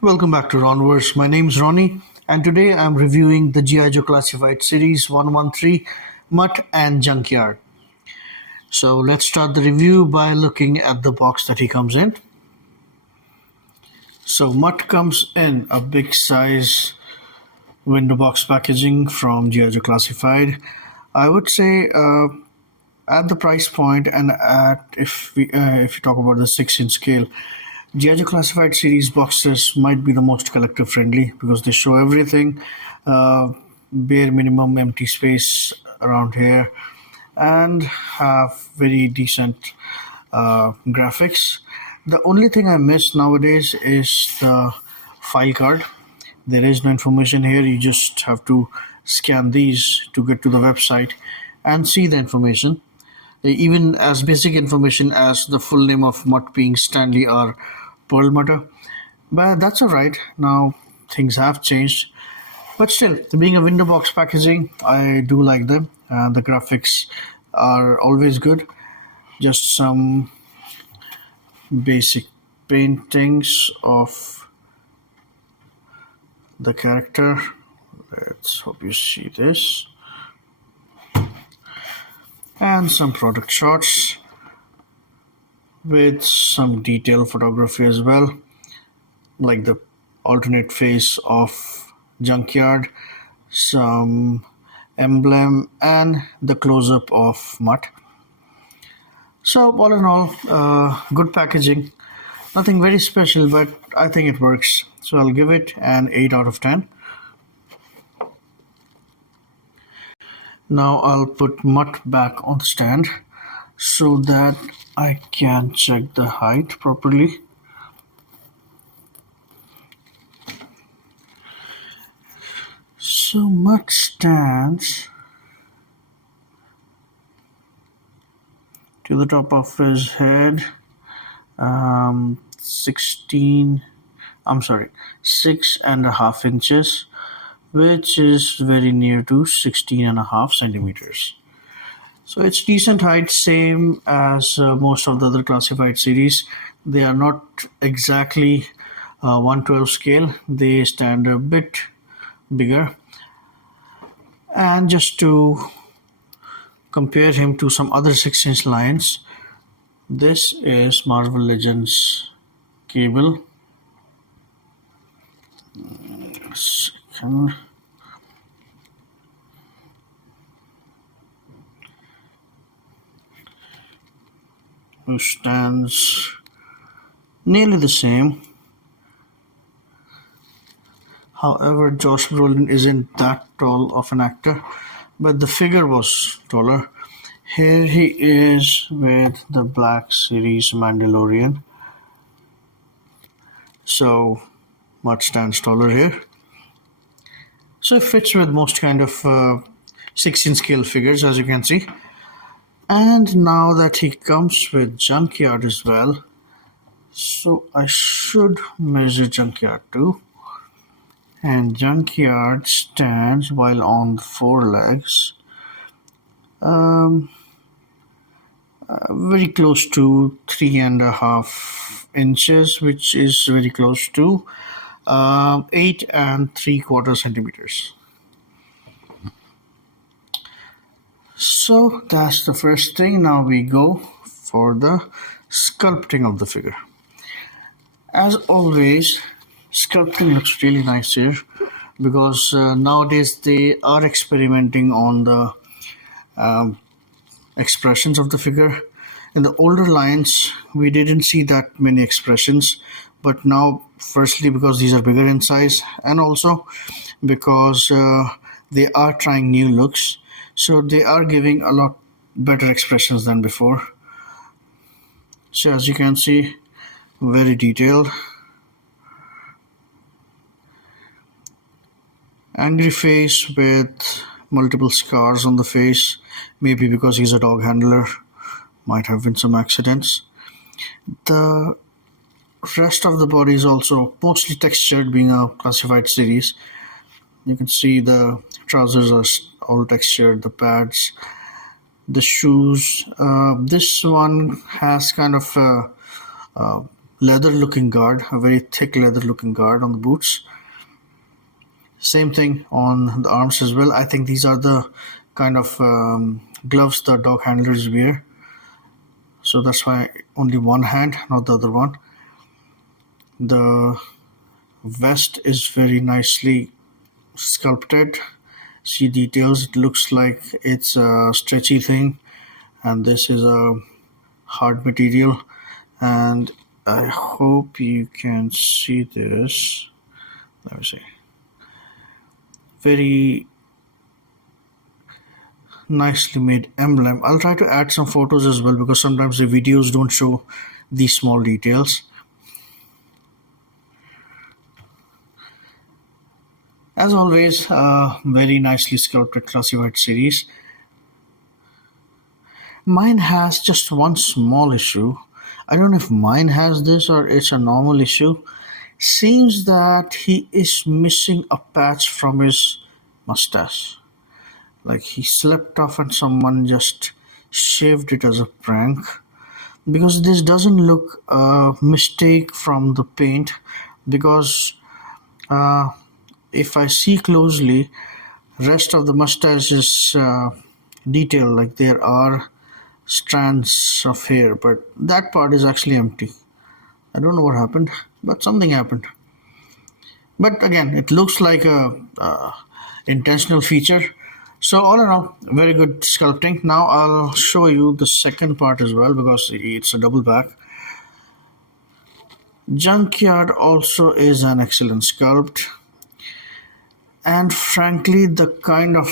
Welcome back to Ronverse. My name's Ronnie, and today I'm reviewing the G.I. Joe Classified Series 113, Mutt and Junkyard. So let's start the review by looking at the box that he comes in. So Mutt comes in a big size window box packaging from G.I. Joe Classified. I would say at the price point and if you talk about the 6-inch scale, G.I. Joe Classified series boxes might be the most collector friendly because they show everything, bare minimum empty space around here, and have very decent graphics. The only thing I miss nowadays is the file card. There is no information here. You just have to scan these to get to the website and see the information. Even as basic information as the full name of Mutt being Stanley or Perlmutter. But that's alright. Now things have changed. But still, being a window box packaging, I do like them. The graphics are always good. Just some basic paintings of the character. Let's hope you see this. And some product shots with some detailed photography as well, like the alternate face of Junkyard, some emblem, and the close-up of Mutt. So all in all, good packaging. Nothing very special, but I think it works. So I'll give it an 8 out of 10. Now I'll put Mutt back on the stand so that I can check the height properly. So Mutt stands to the top of his head, 6.5 inches, which is very near to 16.5 centimeters. So it's decent height, same as most of the other classified series. They are not exactly 112 scale. They stand a bit bigger. And just to compare him to some other 6-inch lines, this is Marvel Legends cable. Second. Who stands nearly the same. However, Josh Brolin isn't that tall of an actor, but the figure was taller. Here he is with the Black Series Mandalorian. So Mutt stands taller here. So it fits with most kind of 6-inch scale figures, as you can see. And now that he comes with Junkyard as well, so I should measure Junkyard too. And Junkyard stands while on the 4 legs, very close to 3.5 inches, which is very close to 8.75 centimeters. So that's the first thing. Now we go for the sculpting of the figure. As always, sculpting looks really nice here because nowadays they are experimenting on the expressions of the figure. In the older lines, we didn't see that many expressions, but now, firstly, because these are bigger in size, and also because they are trying new looks. So they are giving a lot better expressions than before. So as you can see, very detailed. Angry face with multiple scars on the face, maybe because he's a dog handler. Might have been some accidents. The rest of the body is also mostly textured, being a classified series. You can see the trousers are all textured, the pads, the shoes. This one has kind of leather looking guard, a very thick leather looking guard on the boots. Same thing on the arms as well. I think these are the kind of gloves the dog handlers wear. So that's why only one hand, not the other one. The vest is very nicely sculpted. See details. It looks like it's a stretchy thing, and this is a hard material. And I hope you can see this. Let me see. Very nicely made emblem. I'll try to add some photos as well because sometimes the videos don't show these small details. As always, very nicely sculpted classified series. Mine has just one small issue. I don't know if mine has this or it's a normal issue. Seems that he is missing a patch from his mustache. Like he slept off and someone just shaved it as a prank. Because this doesn't look a mistake from the paint. Because if I see closely, rest of the mustache is detailed. Like there are strands of hair, but that part is actually empty. I don't know what happened, but something happened. But again, it looks like a intentional feature. So all in all, very good sculpting. Now I'll show you the second part as well because it's a double back. Junkyard also is an excellent sculpt, and frankly, the kind of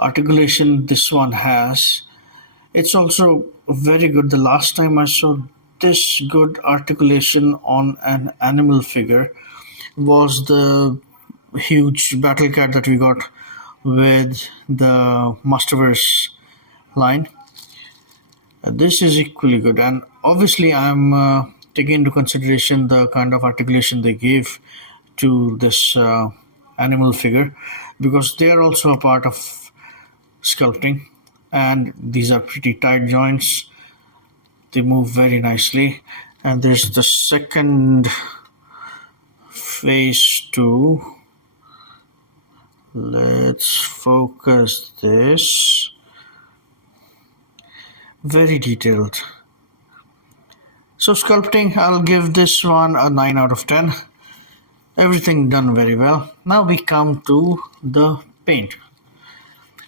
articulation this one has, it's also very good. The last time I saw this good articulation on an animal figure was the huge battle cat that we got with the Masterverse line. This is equally good, and obviously I'm taking into consideration the kind of articulation they gave to this animal figure because they are also a part of sculpting, and these are pretty tight joints. They move very nicely. And there's the second phase too. Let's focus this. Very detailed. So sculpting, I'll give this one a 9 out of 10. Everything done very well. Now we come to the paint.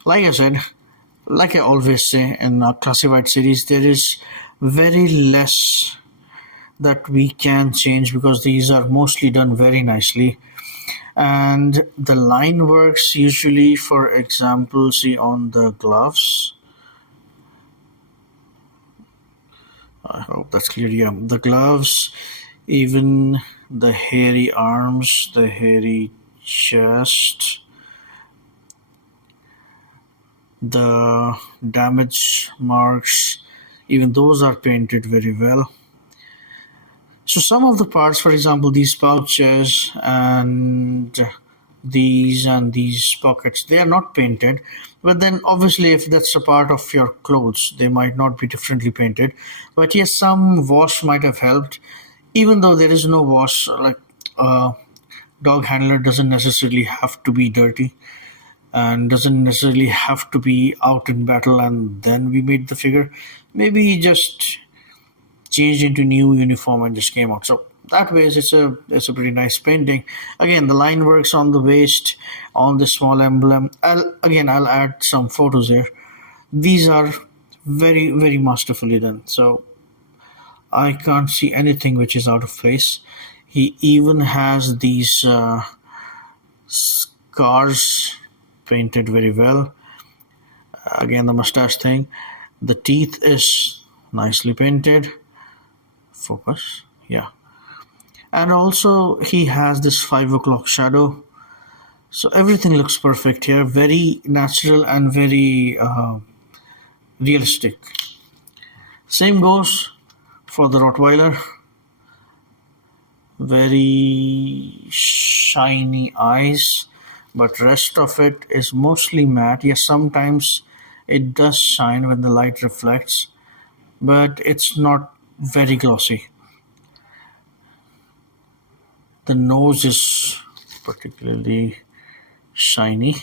Like I said, like I always say in a classified series, there is very less that we can change because these are mostly done very nicely. And the line works usually, for example, see on the gloves. I hope that's clear. Yeah, the gloves, even the hairy arms, the hairy chest, the damage marks, even those are painted very well. So some of the parts, for example, these pouches and these pockets, they are not painted. But then obviously if that's a part of your clothes, they might not be differently painted. But yes, some wash might have helped. Even though there is no wash, like dog handler doesn't necessarily have to be dirty and doesn't necessarily have to be out in battle and then we made the figure. Maybe he just changed into new uniform and just came out. So that way it's a pretty nice painting. Again, the line works on the waist, on the small emblem. I'll add some photos here. These are very, very masterfully done. So I can't see anything which is out of place. He even has these scars painted very well. Again, the mustache thing. The teeth is nicely painted. Focus. Yeah. And also he has this 5 o'clock shadow. So everything looks perfect here. Very natural and very realistic. Same goes for the Rottweiler. Very shiny eyes, but rest of it is mostly matte. Yes, sometimes it does shine when the light reflects, but it's not very glossy. The nose is particularly shiny.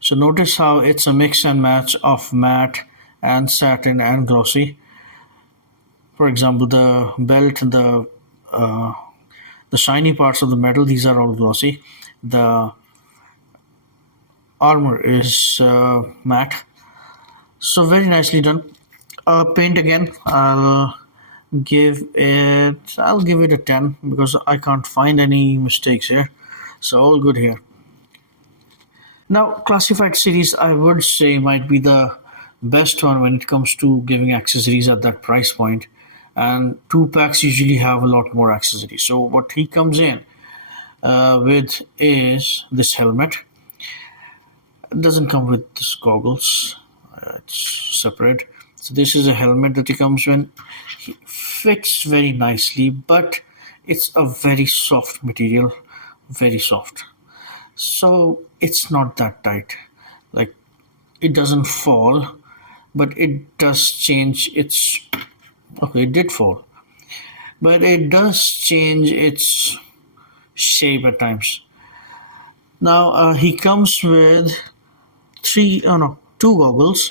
So notice how it's a mix and match of matte and satin and glossy. For example, the belt, uh, the shiny parts of the metal, these are all glossy. The armor is matte. So very nicely done. Paint again. I'll give it a 10 because I can't find any mistakes here. So all good here. Now, classified series, I would say, might be the best one when it comes to giving accessories at that price point. And two packs usually have a lot more accessories. So, what he comes in with is this helmet. It doesn't come with this goggles, it's separate. So, this is a helmet that he comes in. He fits very nicely, but it's a very soft material, very soft. So it's not that tight. Like it doesn't fall, but it does change its. Okay, it did fall, but it does change its shape at times. Now he comes with two goggles.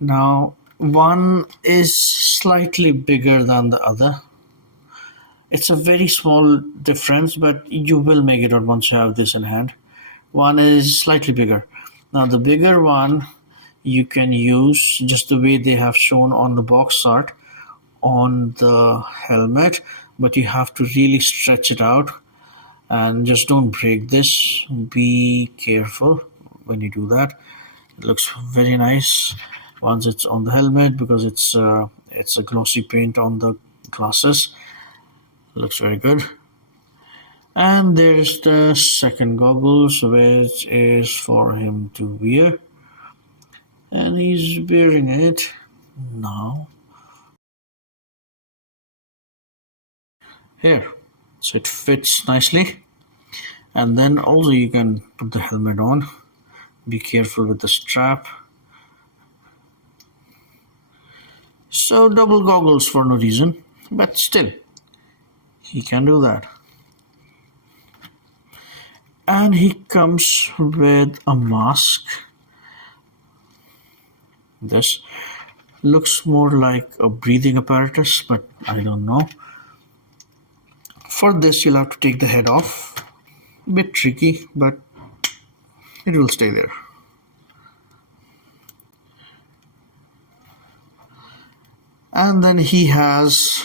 Now one is slightly bigger than the other. It's a very small difference, but you will make it out once you have this in hand. One is slightly bigger. Now the bigger one you can use just the way they have shown on the box art on the helmet, but you have to really stretch it out and just don't break this. Be careful when you do that. It looks very nice once it's on the helmet because it's a glossy paint on the glasses. Looks very good. And there's the second goggles, which is for him to wear. And he's wearing it now. Here. So it fits nicely. And then also you can put the helmet on. Be careful with the strap. So double goggles for no reason, but still, he can do that. And he comes with a mask. This looks more like a breathing apparatus, but I don't know. For this, you'll have to take the head off. A bit tricky, but it will stay there. And then he has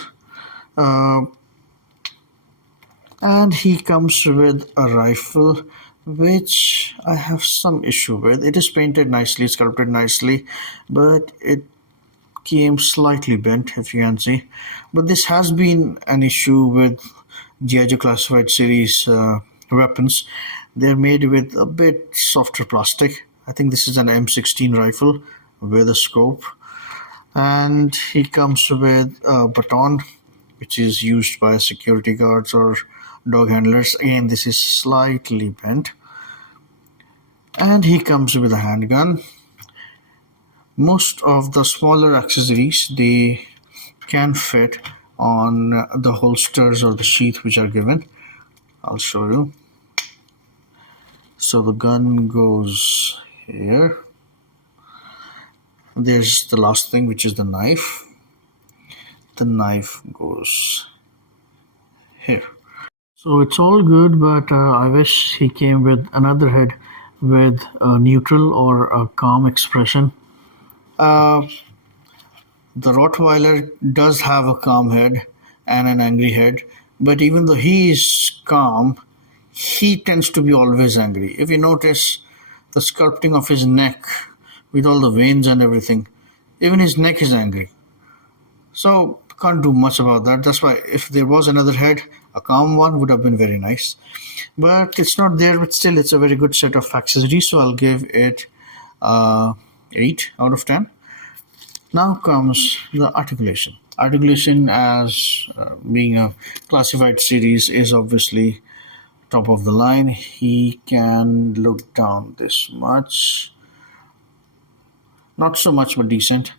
and he comes with a rifle, which I have some issue with. It is painted nicely, sculpted nicely, but it came slightly bent, if you can see. But this has been an issue with G.I. Joe Classified series weapons. They're made with a bit softer plastic. I think this is an M16 rifle with a scope. And he comes with a baton, which is used by security guards or dog handlers. Again, this is slightly bent. And he comes with a handgun. Most of the smaller accessories, they can fit on the holsters or the sheath which are given. I'll show you. So the gun goes here. There's the last thing, which is the knife. The knife goes here. So it's all good, but I wish he came with another head with a neutral or a calm expression. The Rottweiler does have a calm head and an angry head, but even though he is calm, he tends to be always angry. If you notice the sculpting of his neck with all the veins and everything, even his neck is angry. So can't do much about that. That's why if there was another head, a calm one would have been very nice. But it's not there, but still it's a very good set of accessories, so I'll give it 8 out of 10. Now comes the articulation. Articulation, as being a classified series, is obviously top of the line. He can look down this much. Not so much, but decent.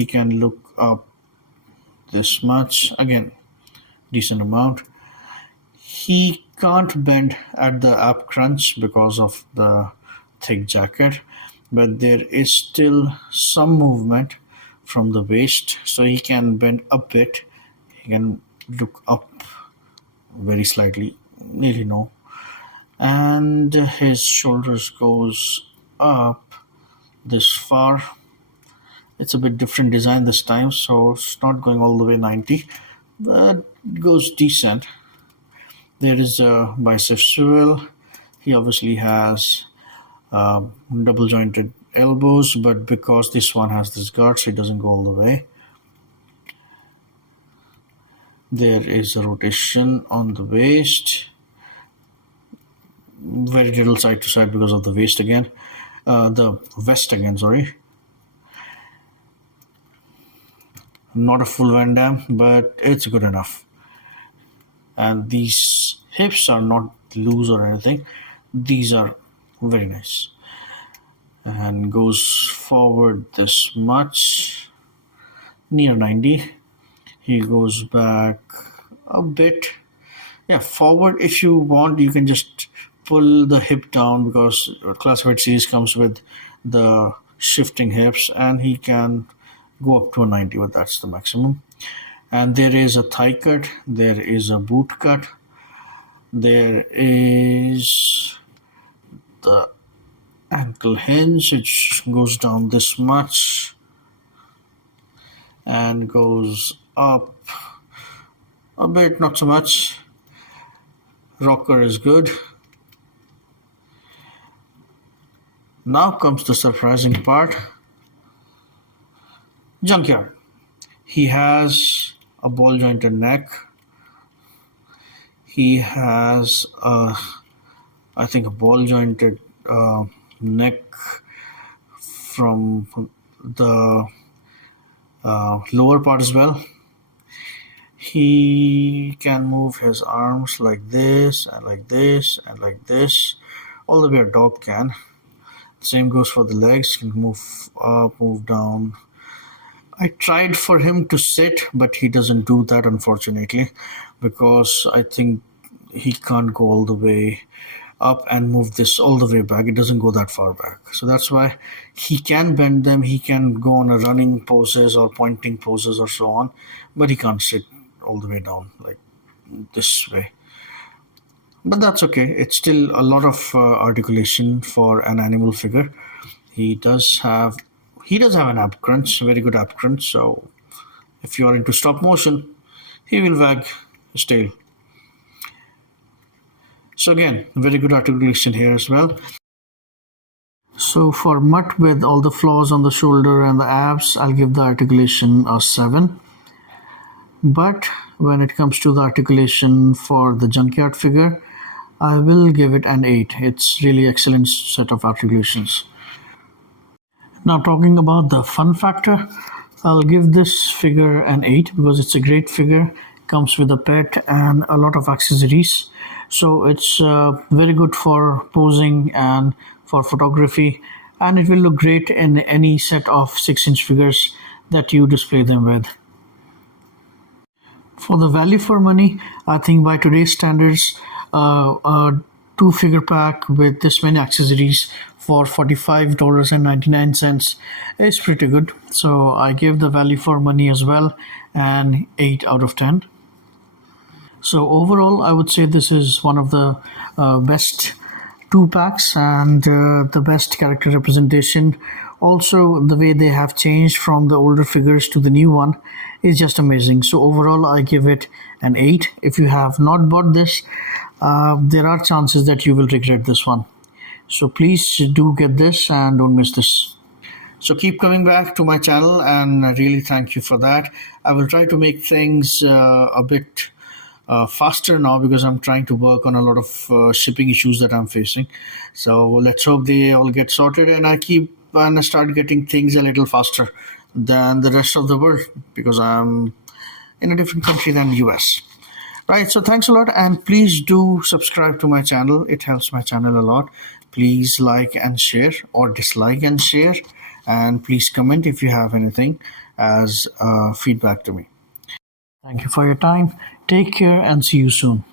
he can look up this much, again decent amount. He can't bend at the ab crunch because of the thick jacket, but there is still some movement from the waist, so he can bend a bit. He can look up very slightly, nearly no, and his shoulders goes up this far. It's a bit different design this time, so it's not going all the way 90, but it goes decent. There is a bicep swivel. He obviously has double jointed elbows, but because this one has this guard, so it doesn't go all the way. There is a rotation on the waist, very little side to side because of the waist again, the vest again, sorry. Not a full Van Damme, but it's good enough. And these hips are not loose or anything. These are very nice. And goes forward this much, near 90. He goes back a bit. Yeah, forward if you want, you can just pull the hip down because Classified Series comes with the shifting hips, and he can go up to a 90, but that's the maximum. And there is a thigh cut, there is a boot cut, there is the ankle hinge, which goes down this much and goes up a bit, not so much. Rocker is good. Now comes the surprising part. Junkyard. He has a ball jointed neck. He has I think a ball jointed neck from the lower part as well. He can move his arms like this and like this and like this, all the way a dog can. Same goes for the legs. Can move up, move down. I tried for him to sit, but he doesn't do that, unfortunately, because I think he can't go all the way up and move this all the way back. It doesn't go that far back. So that's why he can bend them. He can go on a running poses or pointing poses or so on, but he can't sit all the way down like this way. But that's okay. It's still a lot of articulation for an animal figure. He does have an ab crunch, very good ab crunch. So if you are into stop motion, he will wag his tail. So again, very good articulation here as well. So for Mutt, with all the flaws on the shoulder and the abs, I'll give the articulation a 7. But when it comes to the articulation for the Junkyard figure, I will give it an 8. It's really excellent set of articulations. Now talking about the fun factor, I'll give this figure an 8 because it's a great figure. Comes with a pet and a lot of accessories. So it's very good for posing and for photography, and it will look great in any set of 6-inch figures that you display them with. For the value for money, I think by today's standards, a 2-figure pack with this many accessories for $45.99 is pretty good. So I gave the value for money as well an 8 out of 10. So overall, I would say this is one of the best 2 packs and the best character representation. Also, the way they have changed from the older figures to the new one is just amazing. So overall, I give it an 8. If you have not bought this, there are chances that you will regret this one. So please do get this and don't miss this. So keep coming back to my channel, and I really thank you for that. I will try to make things a bit faster now because I'm trying to work on a lot of shipping issues that I'm facing. So let's hope they all get sorted, and I start getting things a little faster than the rest of the world because I'm in a different country than US. Right, so thanks a lot, and please do subscribe to my channel. It helps my channel a lot. Please like and share, or dislike and share, and please comment if you have anything as feedback to me. Thank you for your time. Take care and see you soon.